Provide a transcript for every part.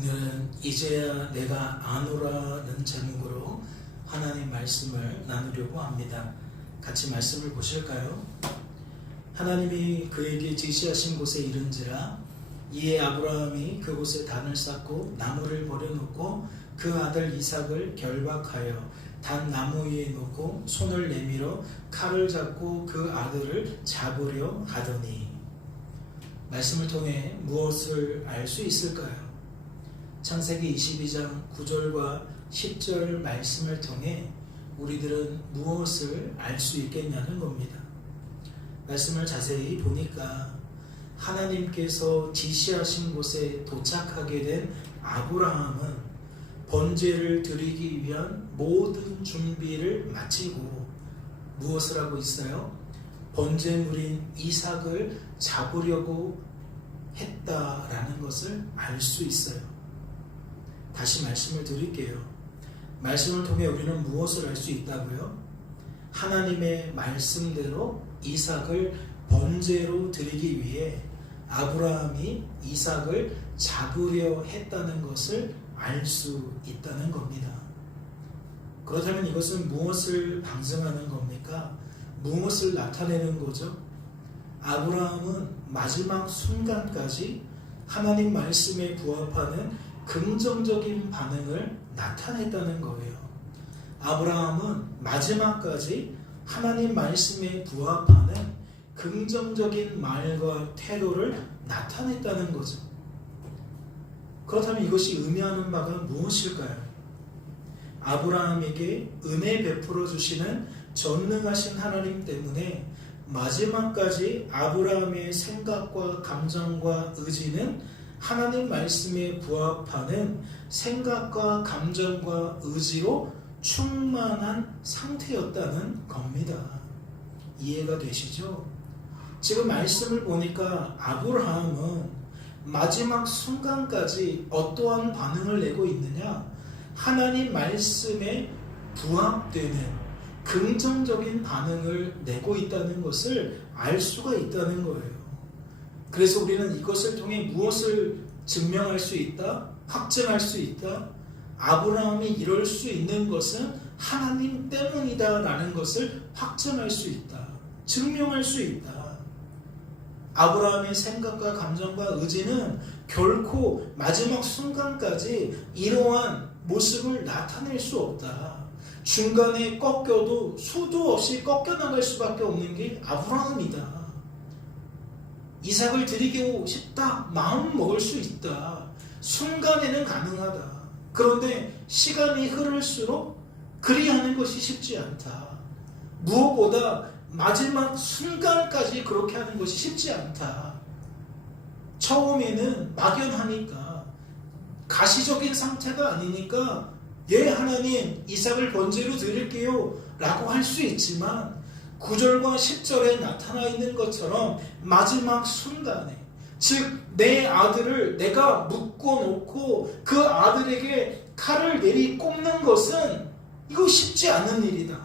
오늘은 이제야 내가 아노라는 제목으로 하나님 말씀을 나누려고 합니다. 같이 말씀을 보실까요? 하나님이 그에게 지시하신 곳에 이른지라 이에 아브라함이 그곳에 단을 쌓고 나무를 버려놓고 그 아들 이삭을 결박하여 단 나무 위에 놓고 손을 내밀어 칼을 잡고 그 아들을 잡으려 하더니. 말씀을 통해 무엇을 알 수 있을까요? 창세기 22장 9절과 10절 말씀을 통해 우리들은 무엇을 알 수 있겠냐는 겁니다. 말씀을 자세히 보니까 하나님께서 지시하신 곳에 도착하게 된 아브라함은 번제를 드리기 위한 모든 준비를 마치고 무엇을 하고 있어요? 번제물인 이삭을 잡으려고 했다라는 것을 알 수 있어요. 다시 말씀을 드릴게요. 말씀을 통해 우리는 무엇을 알 수 있다고요? 하나님의 말씀대로 이삭을 번제로 드리기 위해 아브라함이 이삭을 잡으려 했다는 것을 알 수 있다는 겁니다. 그렇다면 이것은 무엇을 방증하는 겁니까? 무엇을 나타내는 거죠? 아브라함은 마지막 순간까지 하나님 말씀에 부합하는 긍정적인 반응을 나타냈다는 거예요. 아브라함은 마지막까지 하나님 말씀에 부합하는 긍정적인 말과 태도를 나타냈다는 거죠. 그렇다면 이것이 의미하는 바가 무엇일까요? 아브라함에게 은혜 베풀어 주시는 전능하신 하나님 때문에 마지막까지 아브라함의 생각과 감정과 의지는 하나님 말씀에 부합하는 생각과 감정과 의지로 충만한 상태였다는 겁니다. 이해가 되시죠? 지금 말씀을 보니까 아브라함은 마지막 순간까지 어떠한 반응을 내고 있느냐? 하나님 말씀에 부합되는 긍정적인 반응을 내고 있다는 것을 알 수가 있다는 거예요. 그래서 우리는 이것을 통해 무엇을 증명할 수 있다? 확증할 수 있다? 아브라함이 이럴 수 있는 것은 하나님 때문이다 라는 것을 확증할 수 있다. 증명할 수 있다. 아브라함의 생각과 감정과 의지는 결코 마지막 순간까지 이러한 모습을 나타낼 수 없다. 중간에 꺾여도 수도 없이 꺾여나갈 수밖에 없는 게 아브라함이다. 이삭을 드리고 싶다. 마음 먹을 수 있다. 순간에는 가능하다. 그런데 시간이 흐를수록 그리하는 것이 쉽지 않다. 무엇보다 마지막 순간까지 그렇게 하는 것이 쉽지 않다. 처음에는 막연하니까 가시적인 상태가 아니니까 예 하나님 이삭을 번제로 드릴게요 라고 할 수 있지만 9절과 10절에 나타나 있는 것처럼 마지막 순간에 즉 내 아들을 내가 묶어놓고 그 아들에게 칼을 내리 꼽는 것은 이거 쉽지 않은 일이다.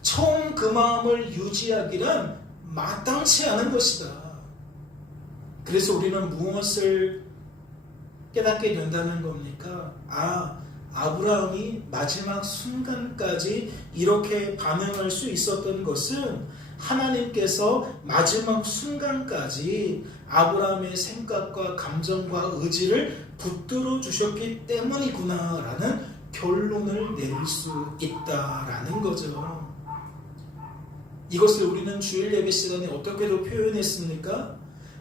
처음 그 마음을 유지하기란 마땅치 않은 것이다. 그래서 우리는 무엇을 깨닫게 된다는 겁니까? 아브라함이 마지막 순간까지 이렇게 반응할 수 있었던 것은 하나님께서 마지막 순간까지 아브라함의 생각과 감정과 의지를 붙들어 주셨기 때문이구나 라는 결론을 내릴 수 있다라는 거죠. 이것을 우리는 주일 예배 시간에 어떻게도 표현했습니까?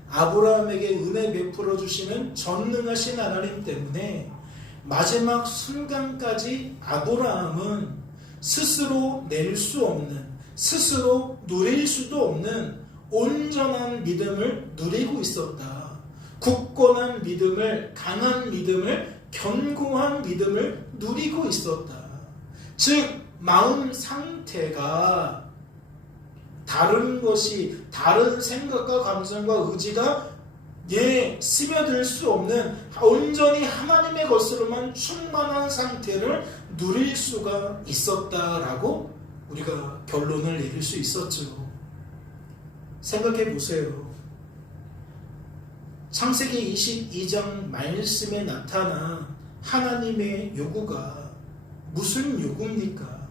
아브라함에게 은혜 베풀어 주시는 전능하신 하나님 때문에 마지막 순간까지 아브라함은 스스로 낼 수 없는, 스스로 누릴 수도 없는 온전한 믿음을 누리고 있었다. 굳건한 믿음을, 강한 믿음을, 견고한 믿음을 누리고 있었다. 즉 마음 상태가 다른 것이, 다른 생각과 감정과 의지가 스며들 수 없는 온전히 하나님의 것으로만 충만한 상태를 누릴 수가 있었다라고 우리가 결론을 내릴 수 있었죠. 생각해 보세요. 창세기 22장 말씀에 나타난 하나님의 요구가 무슨 요구입니까?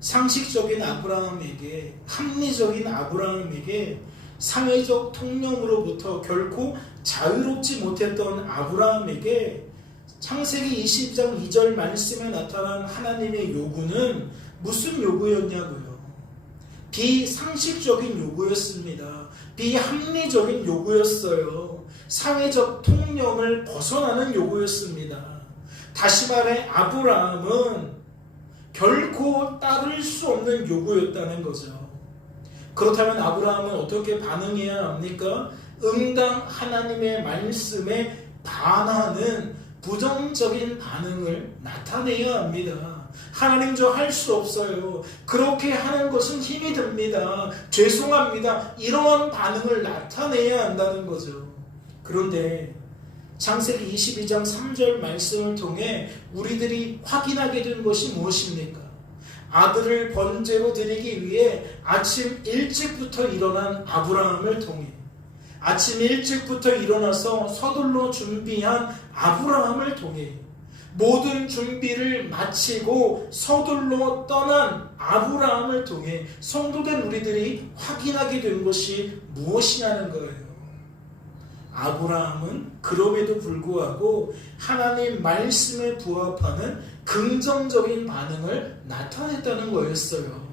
상식적인 아브라함에게, 합리적인 아브라함에게, 사회적 통념으로부터 결코 자유롭지 못했던 아브라함에게 창세기 20장 2절 말씀에 나타난 하나님의 요구는 무슨 요구였냐고요? 비상식적인 요구였습니다. 비합리적인 요구였어요. 사회적 통념을 벗어나는 요구였습니다. 다시 말해 아브라함은 결코 따를 수 없는 요구였다는 거죠. 그렇다면 아브라함은 어떻게 반응해야 합니까? 응당 하나님의 말씀에 반하는 부정적인 반응을 나타내야 합니다. 하나님 저 할 수 없어요. 그렇게 하는 것은 힘이 듭니다. 죄송합니다. 이러한 반응을 나타내야 한다는 거죠. 그런데 창세기 22장 3절 말씀을 통해 우리들이 확인하게 된 것이 무엇입니까? 아들을 번제로 드리기 위해 아침 일찍부터 일어난 아브라함을 통해, 아침 일찍부터 일어나서 서둘러 준비한 아브라함을 통해, 모든 준비를 마치고 서둘러 떠난 아브라함을 통해 성도된 우리들이 확인하게 된 것이 무엇이냐는 거예요. 아브라함은 그럼에도 불구하고 하나님 말씀에 부합하는 긍정적인 반응을 나타냈다는 거였어요.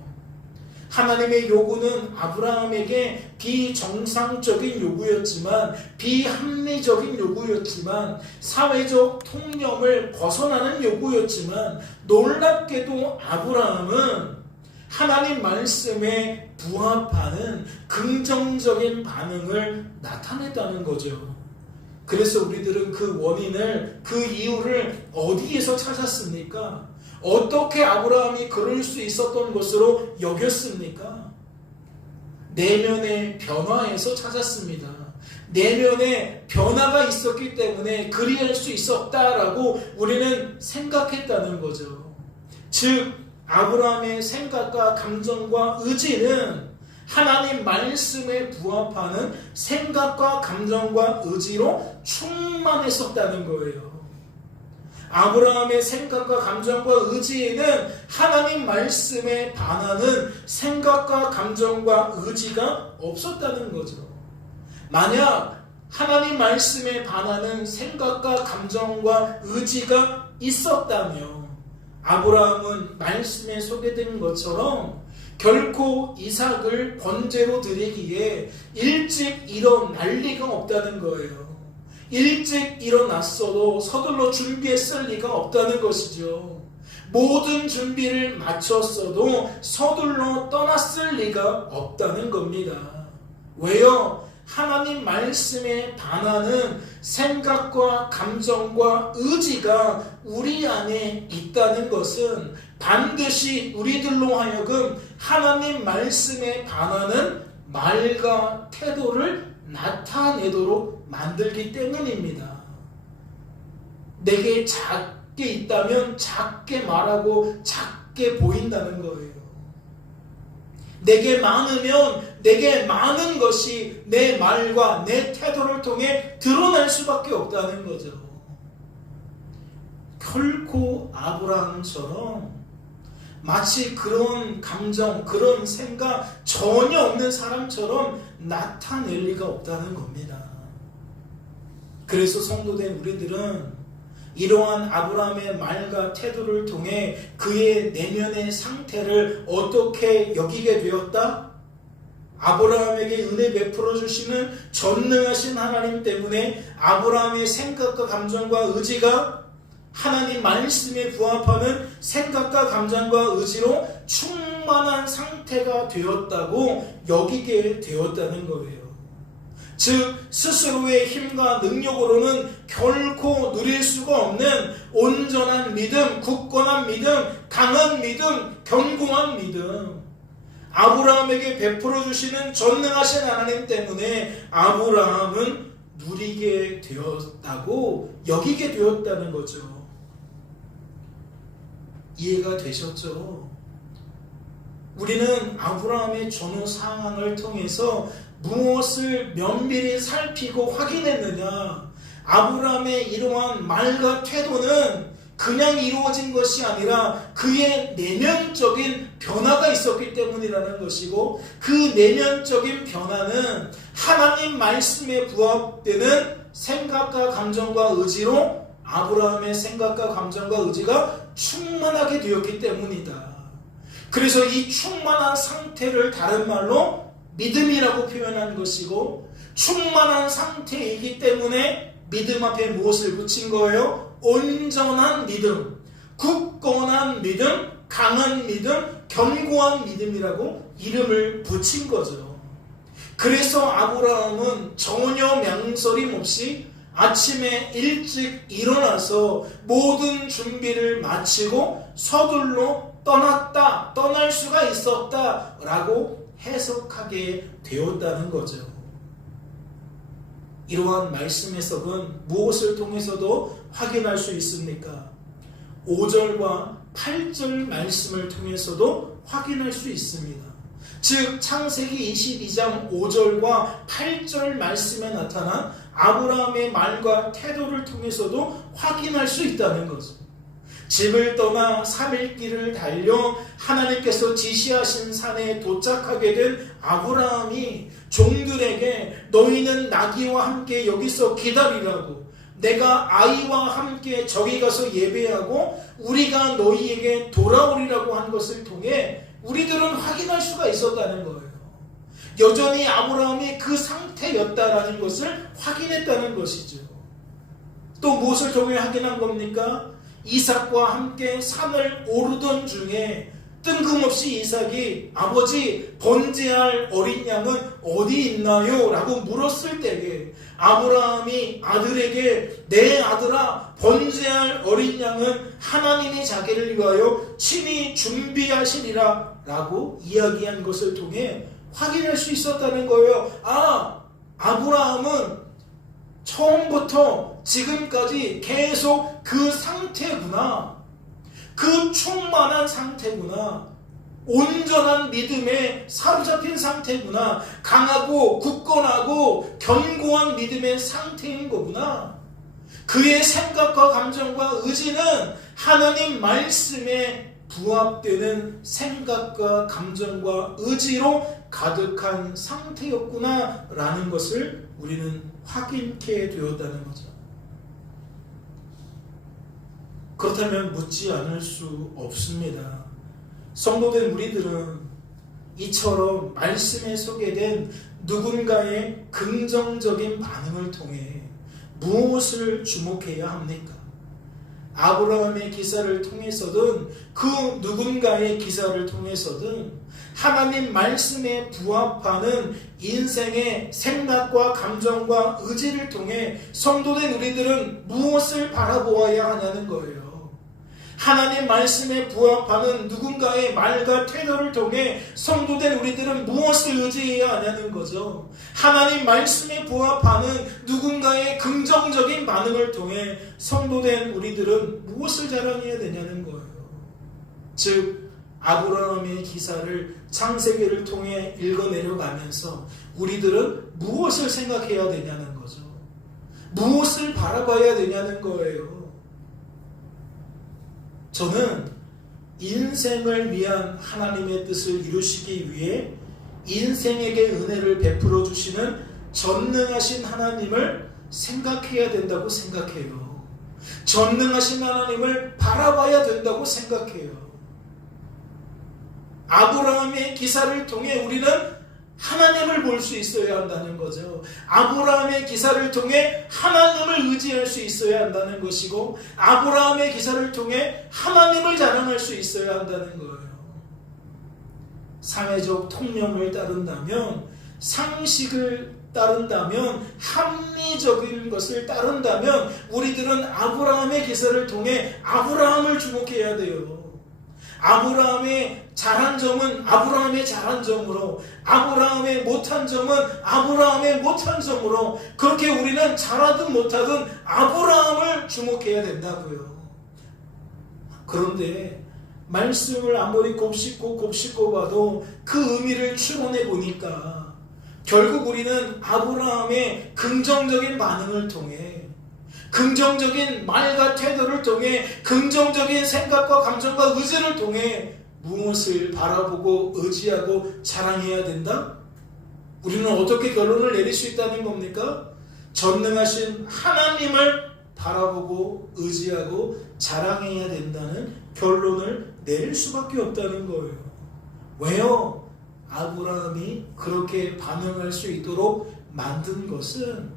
하나님의 요구는 아브라함에게 비정상적인 요구였지만, 비합리적인 요구였지만, 사회적 통념을 벗어나는 요구였지만, 놀랍게도 아브라함은 하나님 말씀에 부합하는 긍정적인 반응을 나타냈다는 거죠. 그래서 우리들은 그 원인을, 그 이유를 어디에서 찾았습니까? 어떻게 아브라함이 그럴 수 있었던 것으로 여겼습니까? 내면의 변화에서 찾았습니다. 내면에 변화가 있었기 때문에 그리할 수 있었다라고 우리는 생각했다는 거죠. 즉 아브라함의 생각과 감정과 의지는 하나님 말씀에 부합하는 생각과 감정과 의지로 충만했었다는 거예요. 아브라함의 생각과 감정과 의지에는 하나님 말씀에 반하는 생각과 감정과 의지가 없었다는 거죠. 만약 하나님 말씀에 반하는 생각과 감정과 의지가 있었다면 아브라함은 말씀에 소개된 것처럼 결코 이삭을 번제로 드리기에 일찍 일어날 리가 없다는 거예요. 일찍 일어났어도 서둘러 준비했을 리가 없다는 것이죠. 모든 준비를 마쳤어도 서둘러 떠났을 리가 없다는 겁니다. 왜요? 하나님 말씀에 반하는 생각과 감정과 의지가 우리 안에 있다는 것은 반드시 우리들로 하여금 하나님 말씀에 반하는 말과 태도를 나타내도록 만들기 때문입니다. 내게 작게 있다면 작게 말하고 작게 보인다는 거예요. 내게 많으면 내게 많은 것이 내 말과 내 태도를 통해 드러날 수밖에 없다는 거죠. 결코 아브라함처럼 마치 그런 감정, 그런 생각 전혀 없는 사람처럼 나타낼 리가 없다는 겁니다. 그래서 성도된 우리들은 이러한 아브라함의 말과 태도를 통해 그의 내면의 상태를 어떻게 여기게 되었다? 아브라함에게 은혜 베풀어 주시는 전능하신 하나님 때문에 아브라함의 생각과 감정과 의지가 하나님 말씀에 부합하는 생각과 감정과 의지로 충만한 상태가 되었다고 여기게 되었다는 거예요. 즉 스스로의 힘과 능력으로는 결코 누릴 수가 없는 온전한 믿음, 굳건한 믿음, 강한 믿음, 견고한 믿음, 아브라함에게 베풀어 주시는 전능하신 하나님 때문에 아브라함은 누리게 되었다고 여기게 되었다는 거죠. 이해가 되셨죠? 우리는 아브라함의 전후 상황을 통해서 무엇을 면밀히 살피고 확인했느냐? 아브라함의 이러한 말과 태도는 그냥 이루어진 것이 아니라 그의 내면적인 변화가 있었기 때문이라는 것이고, 그 내면적인 변화는 하나님 말씀에 부합되는 생각과 감정과 의지로 아브라함의 생각과 감정과 의지가 충만하게 되었기 때문이다. 그래서 이 충만한 상태를 다른 말로 믿음이라고 표현한 것이고, 충만한 상태이기 때문에 믿음 앞에 무엇을 붙인 거예요? 온전한 믿음, 굳건한 믿음, 강한 믿음, 견고한 믿음이라고 이름을 붙인 거죠. 그래서 아브라함은 전혀 망설임 없이 아침에 일찍 일어나서 모든 준비를 마치고 서둘러 떠날 수가 있었다 라고 해석하게 되었다는 거죠. 이러한 말씀 해석은 무엇을 통해서도 확인할 수 있습니까? 5절과 8절 말씀을 통해서도 확인할 수 있습니다. 즉 창세기 22장 5절과 8절 말씀에 나타난 아브라함의 말과 태도를 통해서도 확인할 수 있다는 거죠. 집을 떠나 3일 길을 달려 하나님께서 지시하신 산에 도착하게 된 아브라함이 종들에게 너희는 나귀와 함께 여기서 기다리라고, 내가 아이와 함께 저기 가서 예배하고 우리가 너희에게 돌아오리라고 한 것을 통해 우리들은 확인할 수가 있었다는 거예요. 여전히 아브라함이 그 상태였다라는 것을 확인했다는 것이죠. 또 무엇을 통해 확인한 겁니까? 이삭과 함께 산을 오르던 중에 뜬금없이 이삭이 아버지 번제할 어린 양은 어디 있나요? 라고 물었을 때에 아브라함이 아들에게 내 아들아 번제할 어린 양은 하나님이 자기를 위하여 친히 준비하시리라 라고 이야기한 것을 통해 확인할 수 있었다는 거예요. 아브라함은 처음부터 지금까지 계속 그 상태구나. 그 충만한 상태구나. 온전한 믿음에 사로잡힌 상태구나. 강하고 굳건하고 견고한 믿음의 상태인 거구나. 그의 생각과 감정과 의지는 하나님 말씀에 부합되는 생각과 감정과 의지로 가득한 상태였구나 라는 것을 우리는 확인케 되었다는 거죠. 그렇다면 묻지 않을 수 없습니다. 성도된 우리들은 이처럼 말씀에 소개된 누군가의 긍정적인 반응을 통해 무엇을 주목해야 합니까? 아브라함의 기사를 통해서든 그 누군가의 기사를 통해서든 하나님 말씀에 부합하는 인생의 생각과 감정과 의지를 통해 성도된 우리들은 무엇을 바라보아야 하냐는 거예요. 하나님 말씀에 부합하는 누군가의 말과 태도를 통해 성도된 우리들은 무엇을 의지해야 하냐는 거죠. 하나님 말씀에 부합하는 누군가의 긍정적인 반응을 통해 성도된 우리들은 무엇을 자랑해야 되냐는 거예요. 즉 아브라함의 기사를 창세기를 통해 읽어내려가면서 우리들은 무엇을 생각해야 되냐는 거죠. 무엇을 바라봐야 되냐는 거예요. 저는 인생을 위한 하나님의 뜻을 이루시기 위해 인생에게 은혜를 베풀어 주시는 전능하신 하나님을 생각해야 된다고 생각해요. 전능하신 하나님을 바라봐야 된다고 생각해요. 아브라함의 기사를 통해 우리는 하나님을 볼 수 있어야 한다는 거죠. 아브라함의 기사를 통해 하나님을 의지할 수 있어야 한다는 것이고, 아브라함의 기사를 통해 하나님을 자랑할 수 있어야 한다는 거예요. 사회적 통념을 따른다면, 상식을 따른다면, 합리적인 것을 따른다면 우리들은 아브라함의 기사를 통해 아브라함을 주목해야 돼요. 아브라함의 잘한 점은 아브라함의 잘한 점으로, 아브라함의 못한 점은 아브라함의 못한 점으로, 그렇게 우리는 잘하든 못하든 아브라함을 주목해야 된다고요. 그런데 말씀을 아무리 곱씹고 봐도 그 의미를 추론해 보니까 결국 우리는 아브라함의 긍정적인 반응을 통해, 긍정적인 말과 태도를 통해, 긍정적인 생각과 감정과 의지를 통해 무엇을 바라보고 의지하고 자랑해야 된다? 우리는 어떻게 결론을 내릴 수 있다는 겁니까? 전능하신 하나님을 바라보고 의지하고 자랑해야 된다는 결론을 내릴 수밖에 없다는 거예요. 왜요? 아브라함이 그렇게 반응할 수 있도록 만든 것은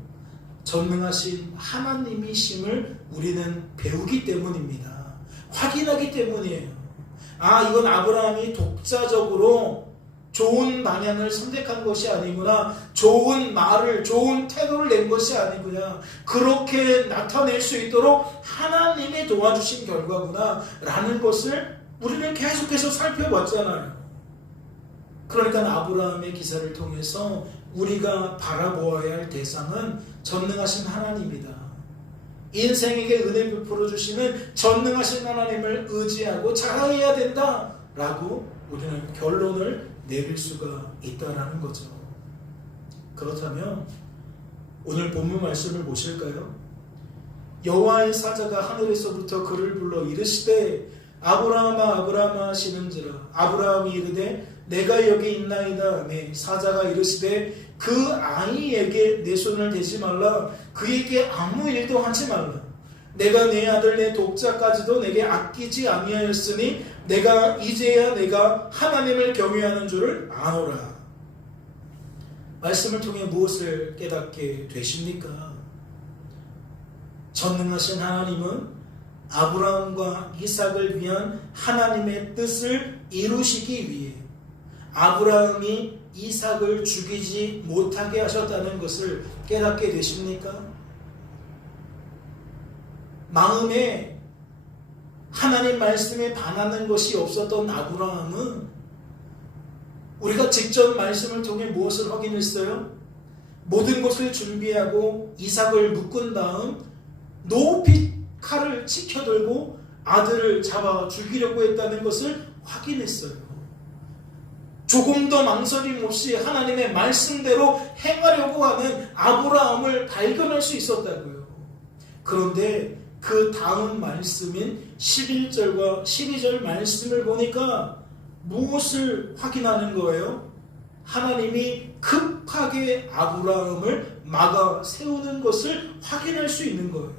전능하신 하나님이심을 우리는 배우기 때문입니다. 확인하기 때문이에요. 이건 아브라함이 독자적으로 좋은 방향을 선택한 것이 아니구나, 좋은 말을, 좋은 태도를 낸 것이 아니구나, 그렇게 나타낼 수 있도록 하나님이 도와주신 결과구나 라는 것을 우리는 계속해서 살펴봤잖아요. 그러니까 아브라함의 기사를 통해서 우리가 바라보아야 할 대상은 전능하신 하나님이다. 인생에게 은혜 베풀어 주시는 전능하신 하나님을 의지하고 자랑해야 된다라고 우리는 결론을 내릴 수가 있다라는 거죠. 그렇다면 오늘 본문 말씀을 보실까요? 여호와의 사자가 하늘에서부터 그를 불러 이르시되 아브라함아 아브라함아 하시는지라. 아브라함이 이르되 내가 여기 있나이다. 사자가 이르시되 그 아이에게 내 손을 대지 말라. 그에게 아무 일도 하지 말라. 내가 내 아들 내 독자까지도 내게 아끼지 아니하였으니 내가 이제야 내가 하나님을 경외하는 줄을 아노라. 말씀을 통해 무엇을 깨닫게 되십니까? 전능하신 하나님은 아브라함과 이삭을 위한 하나님의 뜻을 이루시기 위해 아브라함이 이삭을 죽이지 못하게 하셨다는 것을 깨닫게 되십니까? 마음에 하나님 말씀에 반하는 것이 없었던 아브라함은 우리가 직접 말씀을 통해 무엇을 확인했어요? 모든 것을 준비하고 이삭을 묶은 다음 높이 칼을 치켜들고 아들을 잡아 죽이려고 했다는 것을 확인했어요. 조금 더 망설임 없이 하나님의 말씀대로 행하려고 하는 아브라함을 발견할 수 있었다고요. 그런데 그 다음 말씀인 11절과 12절 말씀을 보니까 무엇을 확인하는 거예요? 하나님이 급하게 아브라함을 막아 세우는 것을 확인할 수 있는 거예요.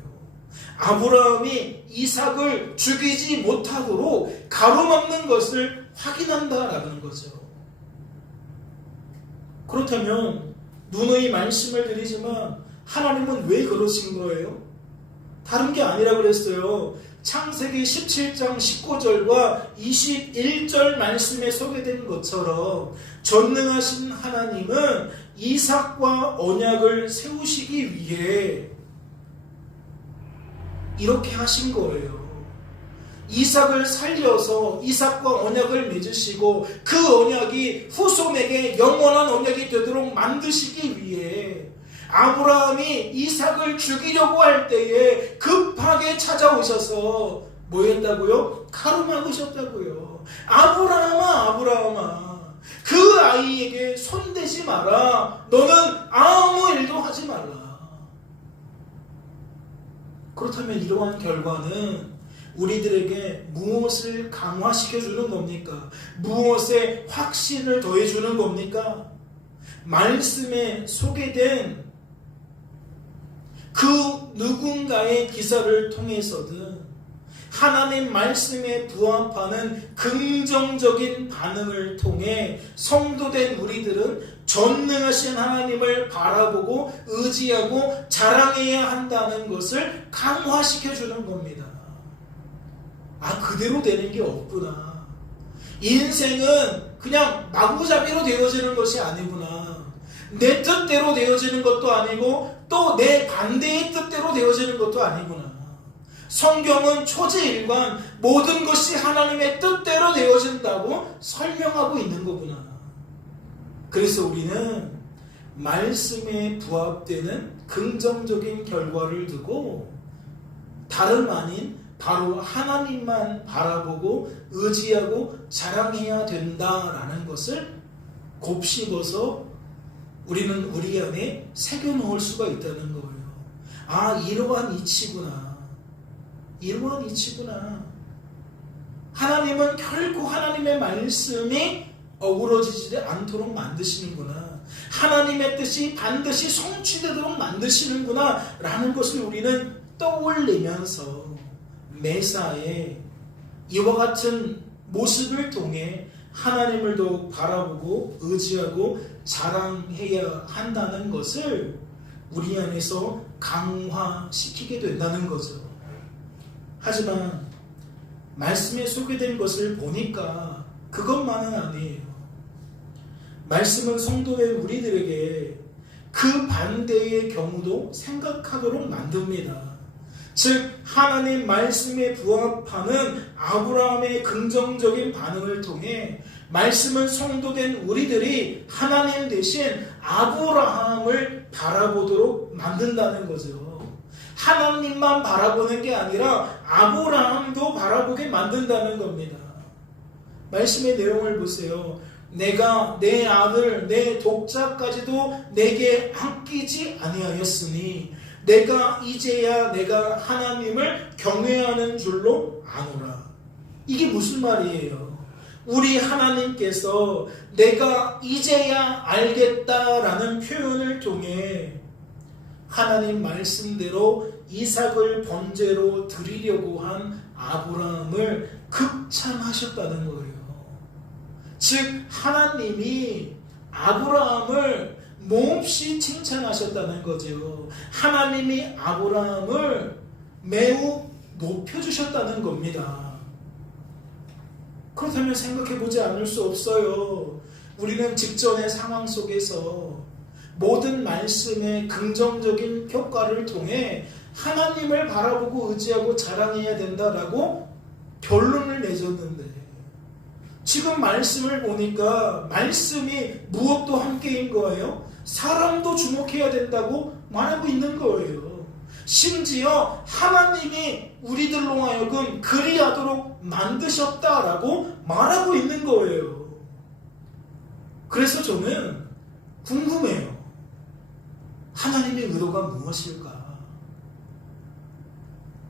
아브라함이 이삭을 죽이지 못하도록 가로막는 것을 확인한다라는 거죠. 그렇다면 누누이 말씀을 드리지만 하나님은 왜 그러신 거예요? 다른 게 아니라 그랬어요. 창세기 17장 19절과 21절 말씀에 소개된 것처럼 전능하신 하나님은 이삭과 언약을 세우시기 위해 이렇게 하신 거예요. 이삭을 살려서 이삭과 언약을 맺으시고 그 언약이 후손에게 영원한 언약이 되도록 만드시기 위해 아브라함이 이삭을 죽이려고 할 때에 급하게 찾아오셔서 뭐 했다고요? 가로막으셨다고요. 아브라함아 아브라함아 그 아이에게 손대지 마라. 너는 아무 일도 하지 말라. 그렇다면 이러한 결과는 우리들에게 무엇을 강화시켜주는 겁니까? 무엇에 확신을 더해주는 겁니까? 말씀에 소개된 그 누군가의 기사를 통해서든 하나님 말씀에 부합하는 긍정적인 반응을 통해 성도된 우리들은 전능하신 하나님을 바라보고 의지하고 자랑해야 한다는 것을 강화시켜주는 겁니다. 그대로 되는 게 없구나. 인생은 그냥 마구잡이로 되어지는 것이 아니구나. 내 뜻대로 되어지는 것도 아니고 또 내 반대의 뜻대로 되어지는 것도 아니구나. 성경은 초지일관 모든 것이 하나님의 뜻대로 되어진다고 설명하고 있는 거구나. 그래서 우리는 말씀에 부합되는 긍정적인 결과를 두고 다름 아닌 바로 하나님만 바라보고 의지하고 자랑해야 된다라는 것을 곱씹어서 우리는 우리 안에 새겨놓을 수가 있다는 거예요. 아, 이러한 이치구나. 이러한 이치구나. 하나님은 결코 하나님의 말씀이 어우러지지 않도록 만드시는구나. 하나님의 뜻이 반드시 성취되도록 만드시는구나 라는 것을 우리는 떠올리면서 매사에 이와 같은 모습을 통해 하나님을 더욱 바라보고 의지하고 자랑해야 한다는 것을 우리 안에서 강화시키게 된다는 거죠. 하지만 말씀에 소개된 것을 보니까 그것만은 아니에요. 말씀은 성도의 우리들에게 그 반대의 경우도 생각하도록 만듭니다. 즉 하나님 말씀에 부합하는 아브라함의 긍정적인 반응을 통해 말씀은 성도된 우리들이 하나님 대신 아브라함을 바라보도록 만든다는 거죠. 하나님만 바라보는 게 아니라 아브라함도 바라보게 만든다는 겁니다. 말씀의 내용을 보세요. 내가 내 아들 내 독자까지도 내게 아끼지 아니하였으니 내가 이제야 내가 하나님을 경외하는 줄로 아노라. 이게 무슨 말이에요? 우리 하나님께서 내가 이제야 알겠다라는 표현을 통해 하나님 말씀대로 이삭을 번제로 드리려고 한 아브라함을 극찬하셨다는 거예요. 즉 하나님이 아브라함을 몹시 칭찬하셨다는 거죠. 하나님이 아브라함을 매우 높여주셨다는 겁니다. 그렇다면 생각해보지 않을 수 없어요. 우리는 직전의 상황 속에서 모든 말씀의 긍정적인 효과를 통해 하나님을 바라보고 의지하고 자랑해야 된다라고 결론을 내줬는데 지금 말씀을 보니까 말씀이 무엇도 함께인 거예요? 사람도 주목해야 된다고 말하고 있는 거예요. 심지어 하나님이 우리들로 하여금 그리하도록 만드셨다라고 말하고 있는 거예요. 그래서 저는 궁금해요. 하나님의 의도가 무엇일까?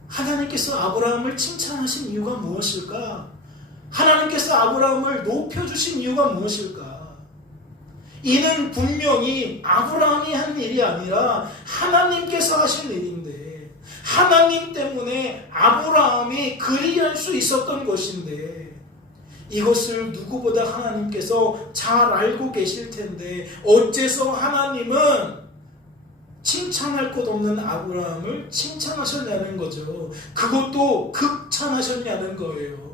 하나님께서 아브라함을 칭찬하신 이유가 무엇일까? 하나님께서 아브라함을 높여주신 이유가 무엇일까? 이는 분명히 아브라함이 한 일이 아니라 하나님께서 하신 일인데 하나님 때문에 아브라함이 그리할 수 있었던 것인데 이것을 누구보다 하나님께서 잘 알고 계실 텐데 어째서 하나님은 칭찬할 것 없는 아브라함을 칭찬하셨냐는 거죠. 그것도 극찬하셨냐는 거예요.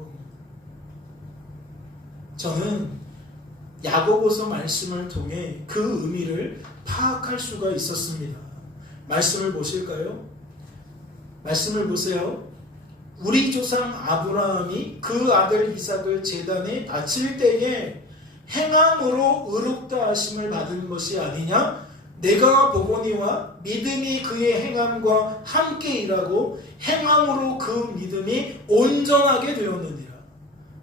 저는 야고보서 말씀을 통해 그 의미를 파악할 수가 있었습니다. 말씀을 보실까요? 말씀을 보세요. 우리 조상 아브라함이 그 아들 이삭을 제단에 바칠 때에 행함으로 의롭다 하심을 받은 것이 아니냐? 내가 보거니와 믿음이 그의 행함과 함께 일하고 행함으로 그 믿음이 온전하게 되었느니라.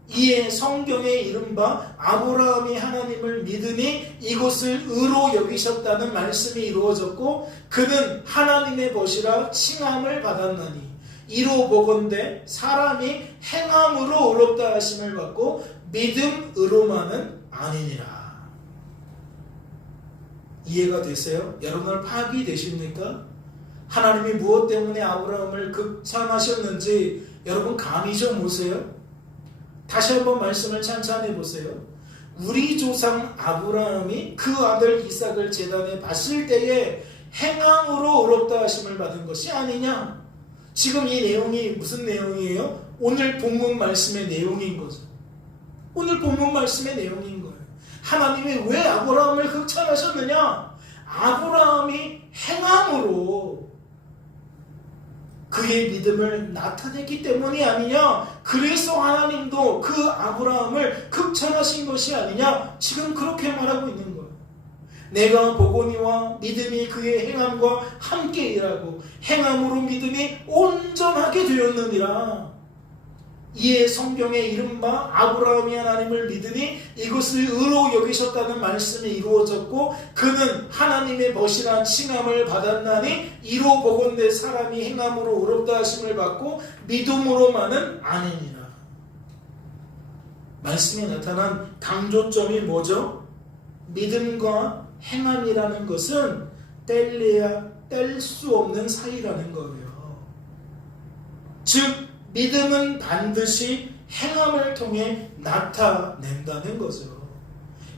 이에 성경에 이른바 아브라함이 하나님을 믿으니 이것을 의로 여기셨다는 말씀이 이루어졌고 그는 하나님의 것이라 칭함을 받았나니 이로 보건대 사람이 행함으로 의롭다 하심을 받고 믿음으로만은 아니니라. 이해가 되세요? 여러분 파악이 되십니까? 하나님이 무엇 때문에 아브라함을 극찬하셨는지 여러분 감이 좀 오세요? 다시 한번 말씀을 찬찬해 보세요. 우리 조상 아브라함이 그 아들 이삭을 제단에 바칠 때에 행함으로 의롭다 하심을 받은 것이 아니냐? 지금 이 내용이 무슨 내용이에요? 오늘 본문 말씀의 내용인 거죠. 오늘 본문 말씀의 내용인 거예요. 하나님이 왜 아브라함을 극찬하셨느냐? 아브라함이 행함으로 그의 믿음을 나타냈기 때문이 아니냐? 그래서 하나님도 그 아브라함을 극찬하신 것이 아니냐? 지금 그렇게 말하고 있는 거예요. 내가 보거니와 믿음이 그의 행함과 함께 일하고 행함으로 믿음이 온전하게 되었느니라. 이에 성경에 이른바 아브라함이 하나님을 믿으니 이것을 의로 여기셨다는 말씀이 이루어졌고 그는 하나님의 벗이란 칭함을 받았나니 이로 보건대 사람이 행함으로 의롭다 하심을 받고 믿음으로만은 아니니라. 말씀에 나타난 강조점이 뭐죠? 믿음과 행함이라는 것은 뗄래야 뗄 수 없는 사이라는 거예요. 즉 믿음은 반드시 행함을 통해 나타낸다는 거죠.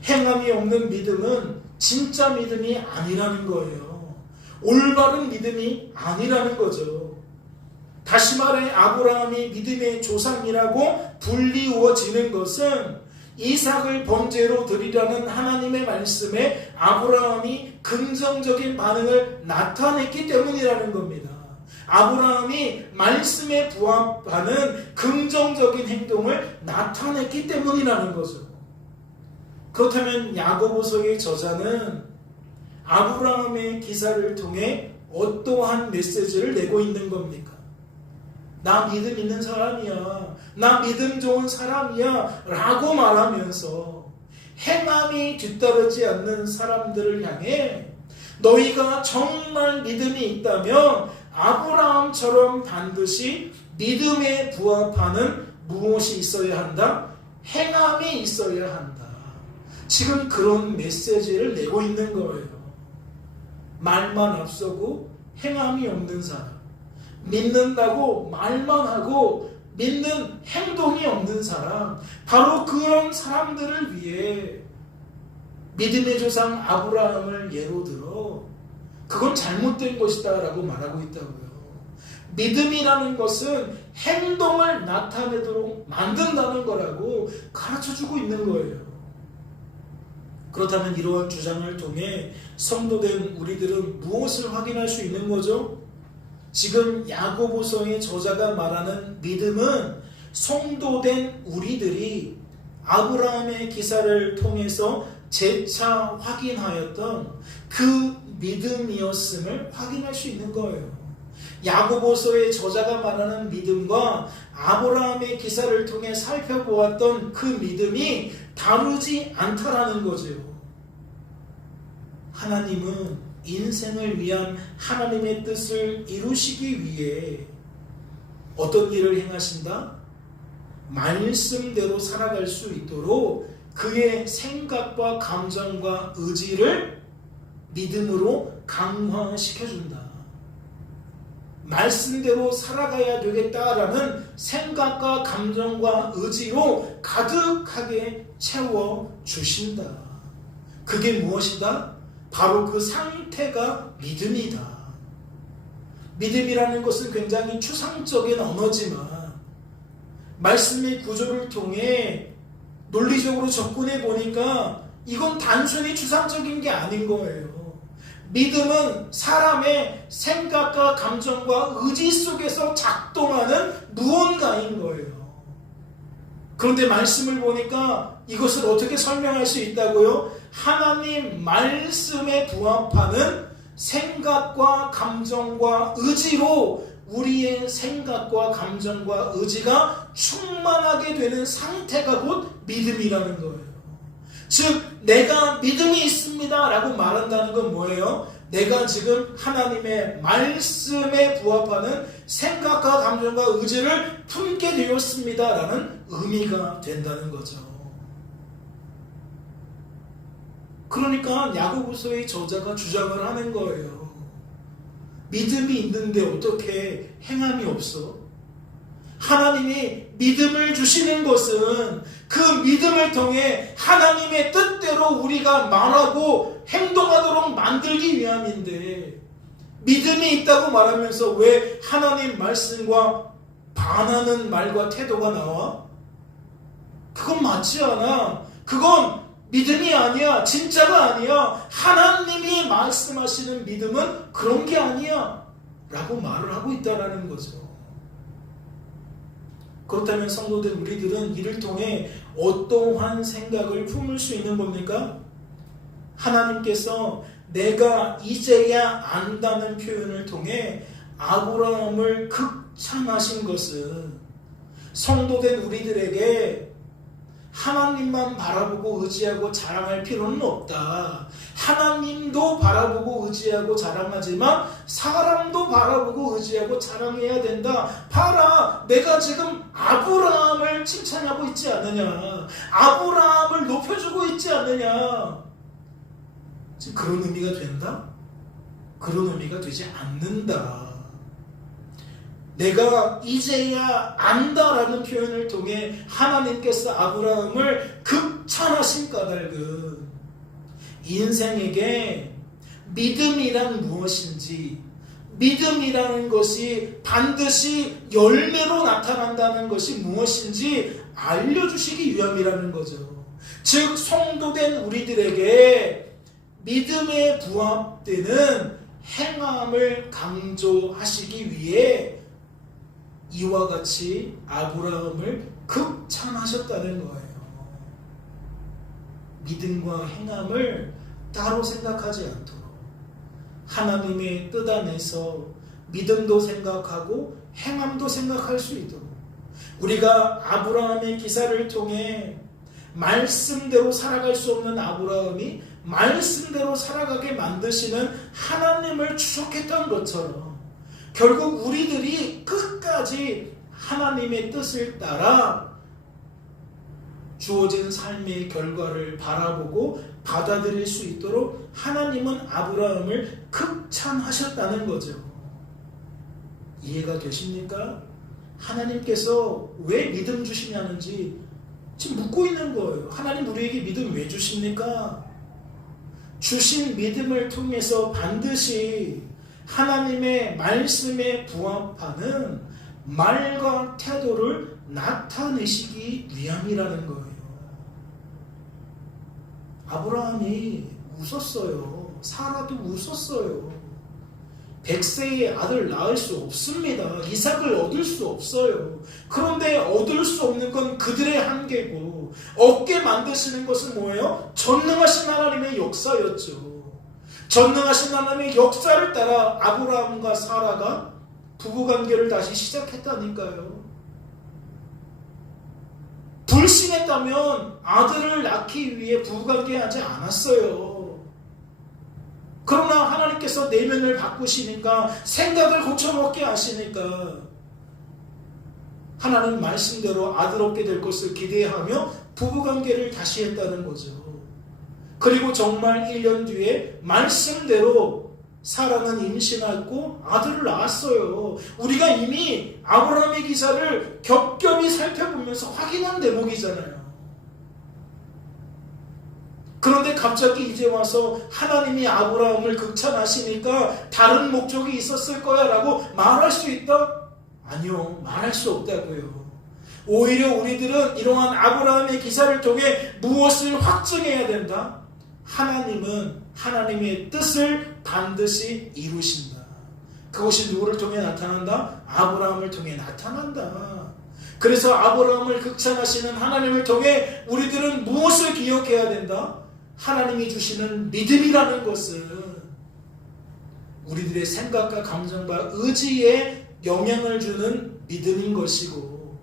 행함이 없는 믿음은 진짜 믿음이 아니라는 거예요. 올바른 믿음이 아니라는 거죠. 다시 말해 아브라함이 믿음의 조상이라고 불리워지는 것은 이삭을 번제로 드리라는 하나님의 말씀에 아브라함이 긍정적인 반응을 나타냈기 때문이라는 겁니다. 아브라함이 말씀에 부합하는 긍정적인 행동을 나타냈기 때문이라는 거죠. 그렇다면 야고보서의 저자는 아브라함의 기사를 통해 어떠한 메시지를 내고 있는 겁니까? 나 믿음 있는 사람이야, 나 믿음 좋은 사람이야 라고 말하면서 행함이 뒤따르지 않는 사람들을 향해 너희가 정말 믿음이 있다면 아브라함처럼 반드시 믿음에 부합하는 무엇이 있어야 한다? 행함이 있어야 한다. 지금 그런 메시지를 내고 있는 거예요. 말만 앞서고 행함이 없는 사람, 믿는다고 말만 하고 믿는 행동이 없는 사람, 바로 그런 사람들을 위해 믿음의 조상 아브라함을 예로 들어 그건 잘못된 것이다 라고 말하고 있다고요. 믿음이라는 것은 행동을 나타내도록 만든다는 거라고 가르쳐주고 있는 거예요. 그렇다면 이러한 주장을 통해 성도된 우리들은 무엇을 확인할 수 있는 거죠? 지금 야고보서의 저자가 말하는 믿음은 성도된 우리들이 아브라함의 기사를 통해서 재차 확인하였던 그 믿음이었음을 확인할 수 있는 거예요. 야고보서의 저자가 말하는 믿음과 아브라함의 기사를 통해 살펴보았던 그 믿음이 다르지 않다라는 거죠. 하나님은 인생을 위한 하나님의 뜻을 이루시기 위해 어떤 일을 행하신다? 말씀대로 살아갈 수 있도록 그의 생각과 감정과 의지를 믿음으로 강화시켜준다. 말씀대로 살아가야 되겠다라는 생각과 감정과 의지로 가득하게 채워주신다. 그게 무엇이다? 바로 그 상태가 믿음이다. 믿음이라는 것은 굉장히 추상적인 언어지만 말씀의 구조를 통해 논리적으로 접근해 보니까 이건 단순히 추상적인 게 아닌 거예요. 믿음은 사람의 생각과 감정과 의지 속에서 작동하는 무언가인 거예요. 그런데 말씀을 보니까 이것을 어떻게 설명할 수 있다고요? 하나님 말씀에 부합하는 생각과 감정과 의지로 우리의 생각과 감정과 의지가 충만하게 되는 상태가 곧 믿음이라는 거예요. 즉 내가 믿음이 있습니다 라고 말한다는 건 뭐예요? 내가 지금 하나님의 말씀에 부합하는 생각과 감정과 의지를 품게 되었습니다 라는 의미가 된다는 거죠. 그러니까 야고보서의 저자가 주장을 하는 거예요. 믿음이 있는데 어떻게 행함이 없어? 하나님이 믿음을 주시는 것은 그 믿음을 통해 하나님의 뜻대로 우리가 말하고 행동하도록 만들기 위함인데 믿음이 있다고 말하면서 왜 하나님 말씀과 반하는 말과 태도가 나와? 그건 맞지 않아. 그건 믿음이 아니야. 진짜가 아니야. 하나님이 말씀하시는 믿음은 그런 게 아니야 라고 말을 하고 있다는 거죠. 그렇다면 성도된 우리들은 이를 통해 어떠한 생각을 품을 수 있는 겁니까? 하나님께서 내가 이제야 안다는 표현을 통해 아브라함을 극찬하신 것은 성도된 우리들에게 하나님만 바라보고 의지하고 자랑할 필요는 없다. 하나님도 바라보고 의지하고 자랑하지만 사람도 바라보고 의지하고 자랑해야 된다. 봐라, 내가 지금 아브라함을 칭찬하고 있지 않느냐, 아브라함을 높여주고 있지 않느냐. 지금 그런 의미가 된다? 그런 의미가 되지 않는다. 내가 이제야 안다라는 표현을 통해 하나님께서 아브라함을 극찬하신 까닭은 인생에게 믿음이란 무엇인지, 믿음이라는 것이 반드시 열매로 나타난다는 것이 무엇인지 알려주시기 위함이라는 거죠. 즉 성도된 우리들에게 믿음에 부합되는 행함을 강조하시기 위해 이와 같이 아브라함을 극찬하셨다는 거예요. 믿음과 행함을 따로 생각하지 않도록 하나님의 뜻 안에서 믿음도 생각하고 행함도 생각할 수 있도록, 우리가 아브라함의 기사를 통해 말씀대로 살아갈 수 없는 아브라함이 말씀대로 살아가게 만드시는 하나님을 추적했던 것처럼 결국 우리들이 끝까지 하나님의 뜻을 따라 주어진 삶의 결과를 바라보고 받아들일 수 있도록 하나님은 아브라함을 극찬하셨다는 거죠. 이해가 되십니까? 하나님께서 왜 믿음 주시냐는지 지금 묻고 있는 거예요. 하나님 우리에게 믿음 왜 주십니까? 주신 믿음을 통해서 반드시 하나님의 말씀에 부합하는 말과 태도를 나타내시기 위함이라는 거예요. 아브라함이 웃었어요. 사라도 웃었어요. 100세의 아들 낳을 수 없습니다. 이삭을 얻을 수 없어요. 그런데 얻을 수 없는 건 그들의 한계고, 얻게 만드시는 것은 뭐예요? 전능하신 하나님의 역사였죠. 전능하신 하나님의 역사를 따라 아브라함과 사라가 부부관계를 다시 시작했다니까요. 불신했다면 아들을 낳기 위해 부부관계하지 않았어요. 그러나 하나님께서 내면을 바꾸시니까, 생각을 고쳐먹게 하시니까 하나님 말씀대로 아들 얻게 될 것을 기대하며 부부관계를 다시 했다는 거죠. 그리고 정말 1년 뒤에 말씀대로 사라는 임신하고 아들을 낳았어요. 우리가 이미 아브라함의 기사를 겹겹이 살펴보면서 확인한 대목이잖아요. 그런데 갑자기 이제 와서 하나님이 아브라함을 극찬하시니까 다른 목적이 있었을 거야 라고 말할 수 있다? 아니요, 말할 수 없다고요. 오히려 우리들은 이러한 아브라함의 기사를 통해 무엇을 확증해야 된다? 하나님은 하나님의 뜻을 반드시 이루신다. 그것이 누구를 통해 나타난다? 아브라함을 통해 나타난다. 그래서 아브라함을 극찬하시는 하나님을 통해 우리들은 무엇을 기억해야 된다? 하나님이 주시는 믿음이라는 것은 우리들의 생각과 감정과 의지에 영향을 주는 믿음인 것이고,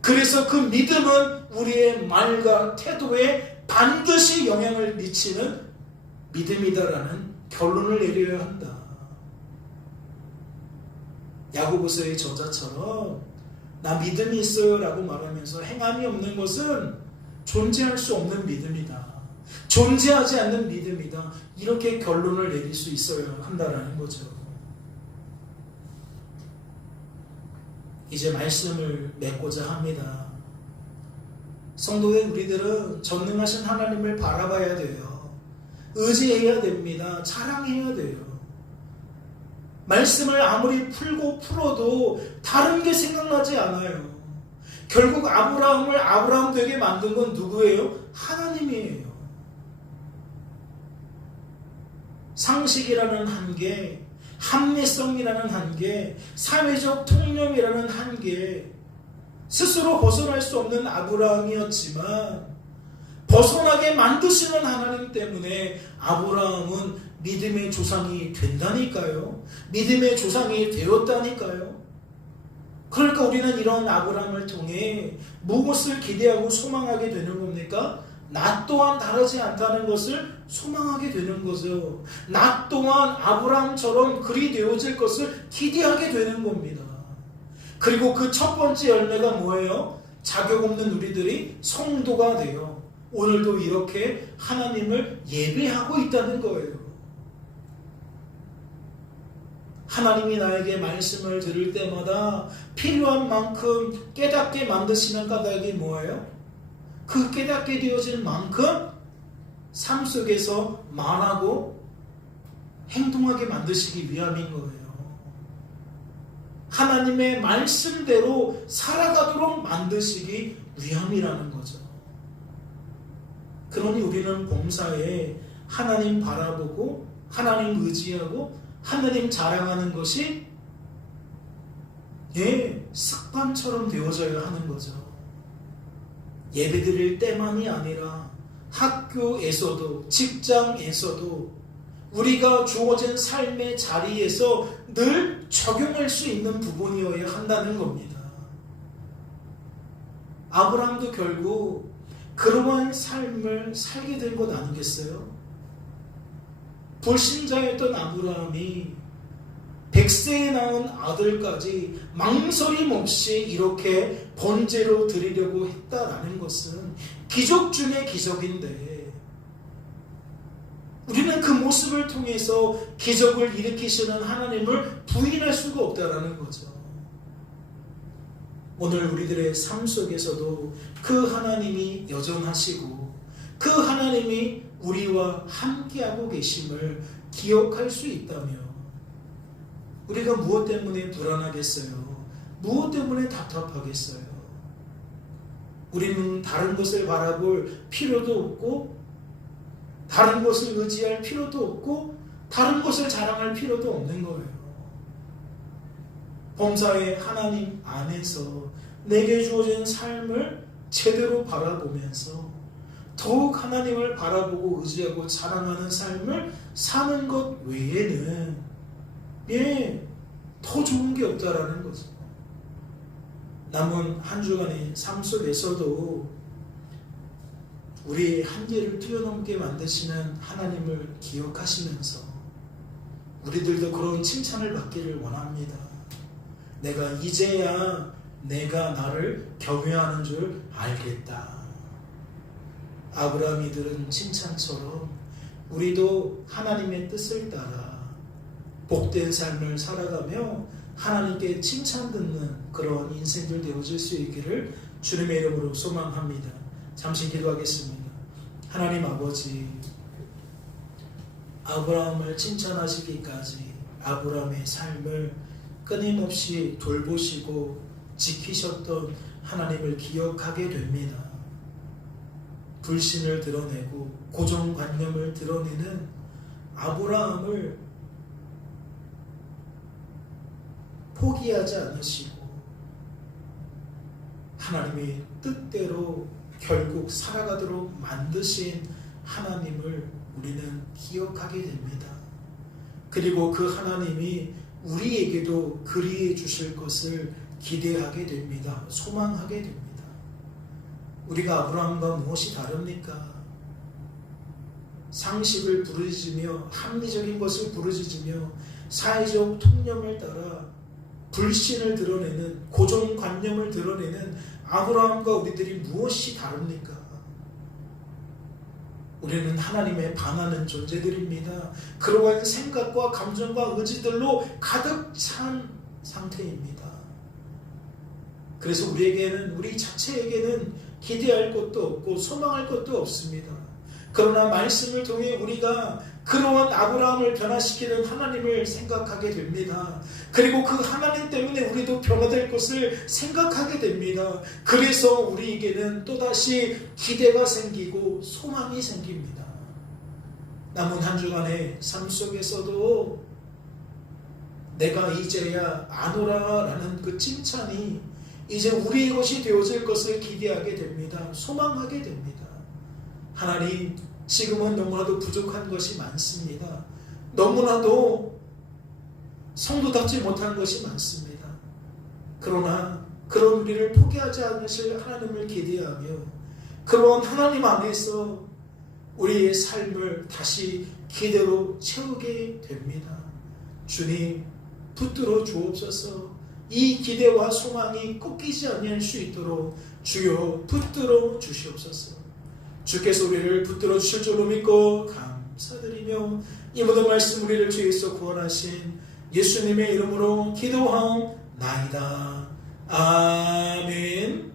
그래서 그 믿음은 우리의 말과 태도에 반드시 영향을 미치는 믿음이다라는 결론을 내려야 한다. 야고보서의 저자처럼 나 믿음이 있어요 라고 말하면서 행함이 없는 것은 존재할 수 없는 믿음이다. 존재하지 않는 믿음이다. 이렇게 결론을 내릴 수 있어야 한다라는 거죠. 이제 말씀을 맺고자 합니다. 성도된 우리들은 전능하신 하나님을 바라봐야 돼요. 의지해야 됩니다. 자랑해야 돼요. 말씀을 아무리 풀고 풀어도 다른 게 생각나지 않아요. 결국 아브라함을 아브라함 되게 만든 건 누구예요? 하나님이에요. 상식이라는 한계, 합리성이라는 한계, 사회적 통념이라는 한계, 스스로 벗어날 수 없는 아브라함이었지만 벗어나게 만드시는 하나님 때문에 아브라함은 믿음의 조상이 된다니까요. 믿음의 조상이 되었다니까요. 그러니까 우리는 이런 아브라함을 통해 무엇을 기대하고 소망하게 되는 겁니까? 나 또한 다르지 않다는 것을 소망하게 되는 거죠. 나 또한 아브라함처럼 그리 되어질 것을 기대하게 되는 겁니다. 그리고 그 첫 번째 열매가 뭐예요? 자격 없는 우리들이 성도가 돼요. 오늘도 이렇게 하나님을 예배하고 있다는 거예요. 하나님이 나에게 말씀을 들을 때마다 필요한 만큼 깨닫게 만드시는 까닭이 뭐예요? 그 깨닫게 되어질 만큼 삶 속에서 말하고 행동하게 만드시기 위함인 거예요. 하나님의 말씀대로 살아가도록 만드시기 위함이라는 거죠. 그러니 우리는 범사에 하나님 바라보고 하나님 의지하고 하나님 자랑하는 것이 습관처럼 되어져야 하는 거죠. 예배드릴 때만이 아니라 학교에서도 직장에서도 우리가 주어진 삶의 자리에서 늘 적용할 수 있는 부분이어야 한다는 겁니다. 아브라함도 결국 그러한 삶을 살게 된 것 아니겠어요? 불신자였던 아브라함이 100세에 낳은 아들까지 망설임 없이 이렇게 번제로 드리려고 했다라는 것은 기적 중의 기적인데 우리는 그 모습을 통해서 기적을 일으키시는 하나님을 부인할 수가 없다라는 거죠. 오늘 우리들의 삶 속에서도 그 하나님이 여전하시고 그 하나님이 우리와 함께하고 계심을 기억할 수 있다면 우리가 무엇 때문에 불안하겠어요? 무엇 때문에 답답하겠어요? 우리는 다른 것을 바라볼 필요도 없고 다른 것을 의지할 필요도 없고 다른 것을 자랑할 필요도 없는 거예요. 범사의 하나님 안에서 내게 주어진 삶을 제대로 바라보면서 더욱 하나님을 바라보고 의지하고 자랑하는 삶을 사는 것 외에는 더 좋은 게 없다라는 거죠. 남은 한 주간의 삶 속에서도 우리의 한계를 뛰어넘게 만드시는 하나님을 기억하시면서 우리들도 그런 칭찬을 받기를 원합니다. 내가 이제야 내가 나를 경외하는 줄 알겠다. 아브라함이 들은 칭찬처럼 우리도 하나님의 뜻을 따라 복된 삶을 살아가며 하나님께 칭찬 듣는 그런 인생들 되어질 수 있기를 주님의 이름으로 소망합니다. 잠시 기도하겠습니다. 하나님 아버지, 아브라함을 칭찬하시기까지 아브라함의 삶을 끊임없이 돌보시고 지키셨던 하나님을 기억하게 됩니다. 불신을 드러내고 고정관념을 드러내는 아브라함을 포기하지 않으시고 하나님의 뜻대로 결국 살아가도록 만드신 하나님을 우리는 기억하게 됩니다. 그리고 그 하나님이 우리에게도 그리해 주실 것을 기대하게 됩니다. 소망하게 됩니다. 우리가 아브라함과 무엇이 다릅니까? 상식을 부르짖으며 합리적인 것을 부르짖으며 사회적 통념을 따라 불신을 드러내는 고정관념을 드러내는 아브라함과 우리들이 무엇이 다릅니까? 우리는 하나님에 반하는 존재들입니다. 그러한 생각과 감정과 의지들로 가득 찬 상태입니다. 그래서 우리에게는 우리 자체에게는 기대할 것도 없고 소망할 것도 없습니다. 그러나 말씀을 통해 우리가 그러한 아브라함을 변화시키는 하나님을 생각하게 됩니다. 그리고 그 하나님 때문에 우리도 변화될 것을 생각하게 됩니다. 그래서 우리에게는 또다시 기대가 생기고 소망이 생깁니다. 남은 한 주간의 삶 속에서도 내가 이제야 아노라 라는 그 칭찬이 이제 우리의 것이 되어질 것을 기대하게 됩니다. 소망하게 됩니다. 하나님, 지금은 너무나도 부족한 것이 많습니다. 너무나도 성도답지 못한 것이 많습니다. 그러나 그런 우리를 포기하지 않으실 하나님을 기대하며 그런 하나님 안에서 우리의 삶을 다시 기대로 채우게 됩니다. 주님 붙들어 주옵소서. 이 기대와 소망이 꺾이지 아니할 수 있도록 주여 붙들어 주시옵소서. 주께서 우리를 붙들어 주실 줄로 믿고 감사드리며 이 모든 말씀 우리를 주에서 구원하신 예수님의 이름으로 기도하옵나이다. 아멘.